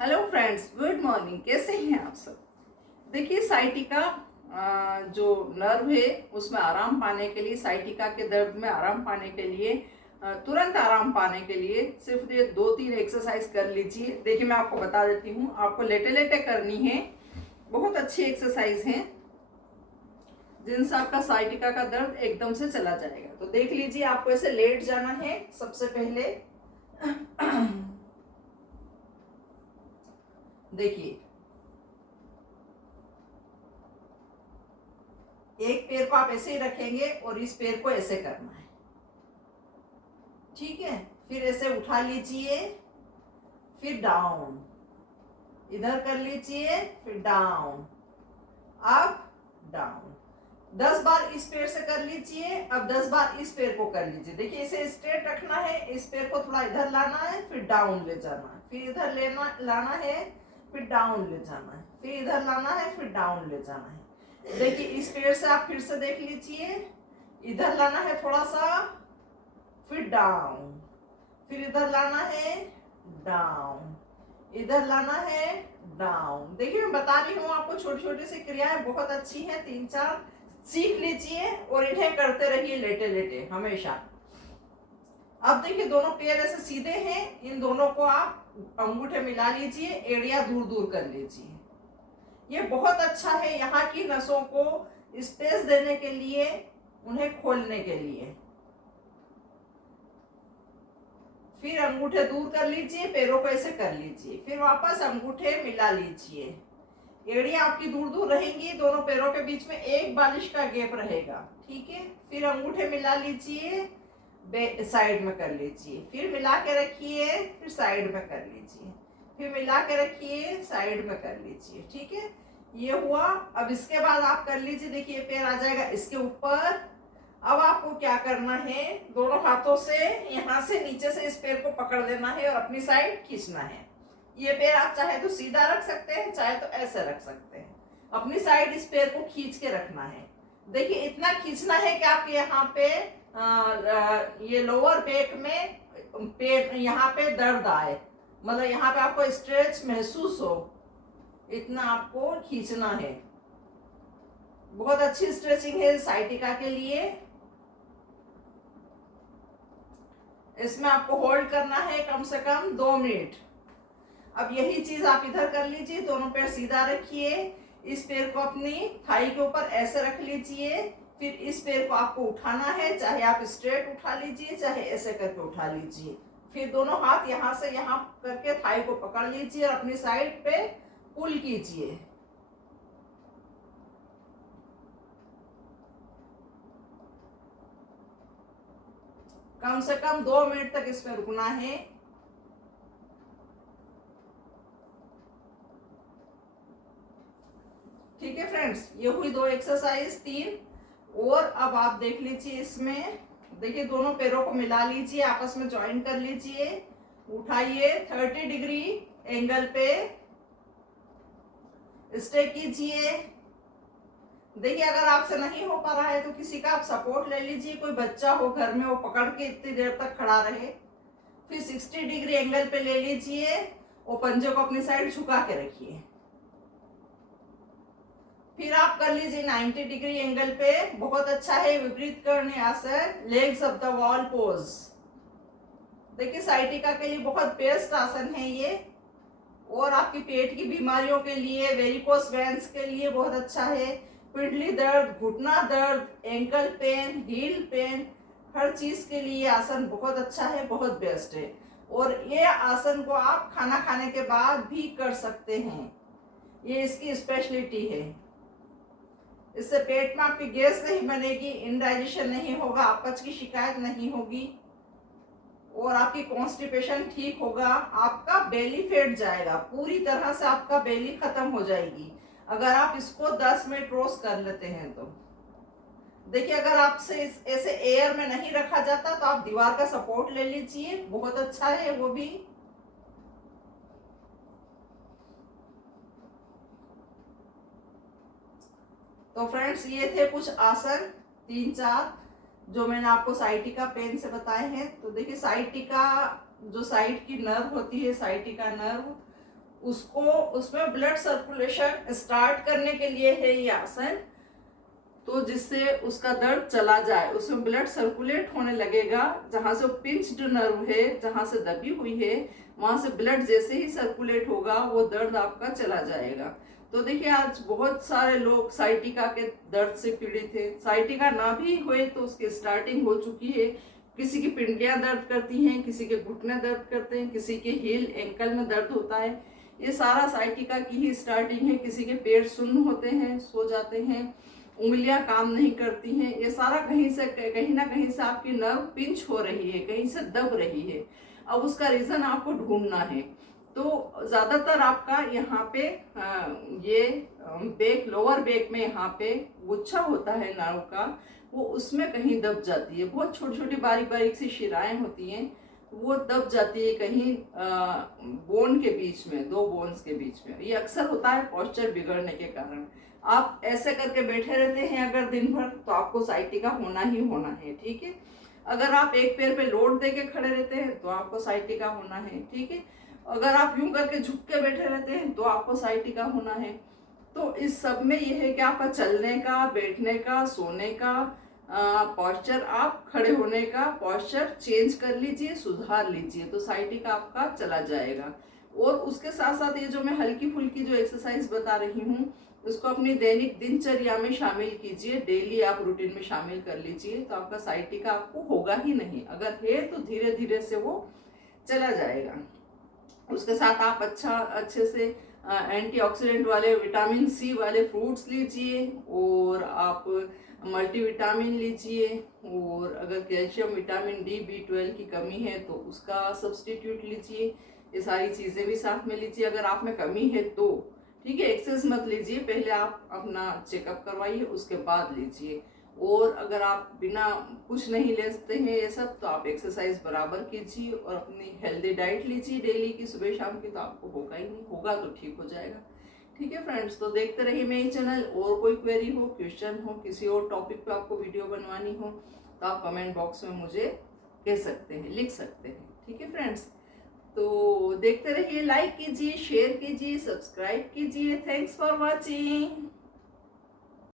Hello friends, good morning. कैसे हैं आप सब? देखिए, साइटिका जो नर्व है उसमें आराम पाने के लिए, साइटिका के दर्द में आराम पाने के लिए, तुरंत आराम पाने के लिए सिर्फ ये 2-3 एक्सरसाइज कर लीजिए। देखिए, मैं आपको बता देती हूँ, आपको लेटे लेटे करनी है। बहुत अच्छी एक्सरसाइज है जिनसे आपका साइटिका का दर्द एकदम से चला जाएगा। तो देख लीजिए, आपको ऐसे लेट जाना है। सबसे पहले देखिए, एक पैर को आप ऐसे ही रखेंगे और इस पैर को ऐसे करना है, ठीक है। फिर ऐसे उठा लीजिए, फिर डाउन, इधर कर लीजिए, फिर डाउन, अप, डाउन। 10 बार इस पैर से कर लीजिए। अब 10 बार इस पैर को कर लीजिए। देखिए, इसे स्ट्रेट रखना है, इस पैर को थोड़ा इधर लाना है, फिर डाउन ले जाना है, फिर इधर लाना है, फिर डाउन ले जाना है, फिर इधर लाना है, फिर डाउन ले जाना है। देखिए, इस पैर से आप फिर से देख लीजिए, इधर लाना है थोड़ा सा, फिर डाउन, फिर इधर लाना है, डाउन, इधर लाना है, डाउन। देखिए, मैं बता रही हूँ आपको, छोटी छोटी सी क्रियाएं बहुत अच्छी हैं। 3-4 सीख लीजिए और इन्हें करते रहिए लेटे लेटे हमेशा। अब देखिए, दोनों पैर ऐसे सीधे हैं, इन दोनों को आप अंगूठे मिला लीजिए, एड़ियां दूर दूर कर लीजिए। ये बहुत अच्छा है यहाँ की नसों को स्पेस देने के लिए, उन्हें खोलने के लिए। फिर अंगूठे दूर कर लीजिए, पैरों को ऐसे कर लीजिए, फिर वापस अंगूठे मिला लीजिए। एड़ियां आपकी दूर दूर रहेंगी, दोनों पैरों के बीच में एक बालिश का गैप रहेगा, ठीक है। फिर अंगूठे मिला लीजिए, साइड में कर लीजिए, फिर मिला के रखिए, फिर साइड में कर लीजिए, फिर मिला के रखिए, साइड में कर लीजिए, ठीक है। ये हुआ। अब इसके बाद आप कर लीजिए। देखिए, पैर आ जाएगा इसके ऊपर। अब आपको क्या करना है, दोनों हाथों से यहाँ से नीचे से इस पैर को पकड़ लेना है और अपनी साइड खींचना है। ये पैर आप चाहे तो सीधा रख सकते हैं, चाहे तो ऐसे रख सकते हैं। अपनी साइड इस पैर को खींच के रखना है। देखिए, इतना खींचना है कि आपके यहाँ पे ये लोअर बैक में पेट यहाँ पे दर्द आए, मतलब यहाँ पे आपको स्ट्रेच महसूस हो, इतना आपको खींचना है। बहुत अच्छी स्ट्रेचिंग है साइटिका के लिए। इसमें आपको होल्ड करना है कम से कम 2 मिनट। अब यही चीज आप इधर कर लीजिए। दोनों पैर सीधा रखिए, इस पैर को अपनी थाई के ऊपर ऐसे रख लीजिए, फिर इस पैर को आपको उठाना है, चाहे आप स्ट्रेट उठा लीजिए, चाहे ऐसे करके उठा लीजिए। फिर दोनों हाथ यहाँ से यहाँ करके थाई को पकड़ लीजिए और अपनी साइड पे पुल कीजिए। कम से कम 2 मिनट तक इसमें रुकना है। ठीक है फ्रेंड्स, ये हुई 2 एक्सरसाइज, 3 और। अब आप देख लीजिए, इसमें देखिए, दोनों पैरों को मिला लीजिए, आपस में ज्वाइन कर लीजिए, उठाइए, 30 डिग्री एंगल पे स्टे कीजिए। देखिए, अगर आपसे नहीं हो पा रहा है तो किसी का आप सपोर्ट ले लीजिए, कोई बच्चा हो घर में, वो पकड़ के इतनी देर तक खड़ा रहे। फिर 60 डिग्री एंगल पे ले लीजिए और पंजे को अपनी साइड झुका के रखिए। फिर आप कर लीजिए 90 डिग्री एंगल पे। बहुत अच्छा है विपरीत कर्ण आसन, legs of the wall pose. देखिए, साइटिका के लिए बहुत बेस्ट आसन है ये, और आपकी पेट की बीमारियों के लिए, वेरिकोस वेन्स के लिए बहुत अच्छा है। पिंडली दर्द, घुटना दर्द, एंकल पेन, हील पेन, हर चीज के लिए आसन बहुत अच्छा है, बहुत बेस्ट है। और ये आसन को आप खाना खाने के बाद भी कर सकते हैं, ये इसकी स्पेशलिटी है। इससे पेट में आपकी गैस नहीं बनेगी, इनडाइजेशन नहीं होगा, अपच की शिकायत नहीं होगी, और आपकी कॉन्स्टिपेशन ठीक होगा। आपका बेली फैट जाएगा, पूरी तरह से आपका बेली खत्म हो जाएगी अगर आप इसको 10 मिनट रोज कर लेते हैं तो। देखिए, अगर आपसे ऐसे एयर में नहीं रखा जाता तो आप दीवार का सपोर्ट ले लीजिए, बहुत अच्छा है वो भी। तो फ्रेंड्स, ये थे कुछ आसन 3-4 जो मैंने आपको साइटिका पेन से बताए हैं। तो देखिए, साइटिका जो साइड की नर्व होती है, साइटिका नर्व, उसको उसमें ब्लड सर्कुलेशन स्टार्ट करने के लिए है ये आसन। तो जिससे उसका दर्द चला जाए, उसमें ब्लड सर्कुलेट होने लगेगा, जहां से पिंच्ड नर्व है, जहां से दबी हुई है, वहां से ब्लड जैसे ही सर्कुलेट होगा वो दर्द आपका चला जाएगा। तो देखिए आज बहुत सारे लोग साइटिका के दर्द से पीड़ित है। साइटिका ना भी हुए तो उसकी स्टार्टिंग हो चुकी है। किसी की पिंडियां दर्द करती हैं, किसी के घुटने दर्द करते हैं, किसी के हील एंकल में दर्द होता है। ये सारा साइटिका की ही स्टार्टिंग है। किसी के पैर सुन्न होते हैं, सो जाते हैं, उंगलियां काम नहीं करती हैं, ये सारा कहीं ना कहीं से आपकी नर्व पिंच हो रही है, कहीं से दब रही है। अब उसका रीजन आपको ढूंढना है। तो ज्यादातर आपका यहाँ पे ये बैक, लोअर बैक में यहाँ पे गुच्छा होता है नर्व का, वो उसमें कहीं दब जाती है। बहुत छोटी छोटी बारीक बारीक सी शिराएं होती हैं, वो दब जाती है कहीं बोन के बीच में, दो बोन्स के बीच में। ये अक्सर होता है पोस्चर बिगड़ने के कारण। आप ऐसे करके बैठे रहते हैं अगर दिन भर, तो आपको साइटिका होना ही होना है, ठीक है। अगर आप एक पैर पे लोड दे के खड़े रहते हैं तो आपको साइटिका होना है, ठीक है। अगर आप यूं करके झुक के बैठे रहते हैं तो आपको साइटिका होना है। तो इस सब में यह है कि आपका चलने का, बैठने का, सोने का पॉस्चर, आप खड़े होने का पॉस्चर चेंज कर लीजिए, सुधार लीजिए, तो साइटिका आपका चला जाएगा। और उसके साथ साथ ये जो मैं हल्की फुल्की जो एक्सरसाइज बता रही हूँ, उसको अपनी दैनिक दिनचर्या में शामिल कीजिए, डेली आप रूटीन में शामिल कर लीजिए, तो आपका साइटिका आपको होगा ही नहीं। अगर है तो धीरे धीरे से वो चला जाएगा। उसके साथ आप अच्छे से एंटीऑक्सीडेंट वाले, विटामिन सी वाले फ्रूट्स लीजिए, और आप मल्टीविटामिन लीजिए, और अगर कैल्शियम, विटामिन डी, B12 की कमी है तो उसका सब्सटीट्यूट लीजिए। ये सारी चीज़ें भी साथ में लीजिए अगर आप में कमी है तो, ठीक है। एक्सेस मत लीजिए, पहले आप अपना चेकअप करवाइए, उसके बाद लीजिए। और अगर आप बिना कुछ नहीं लेते हैं ये सब, तो आप एक्सरसाइज बराबर कीजिए और अपनी हेल्दी डाइट लीजिए डेली की, सुबह शाम की, तो आपको होगा ही नहीं, होगा तो ठीक हो जाएगा, ठीक है फ्रेंड्स। तो देखते रहिए मेरे चैनल। और कोई क्वेरी हो, क्वेश्चन हो, किसी और टॉपिक पे आपको वीडियो बनवानी हो, तो आप कमेंट बॉक्स में मुझे कह सकते हैं, लिख सकते हैं, ठीक है फ्रेंड्स। तो देखते रहिए, लाइक कीजिए, शेयर कीजिए, सब्सक्राइब कीजिए। Thanks for watching.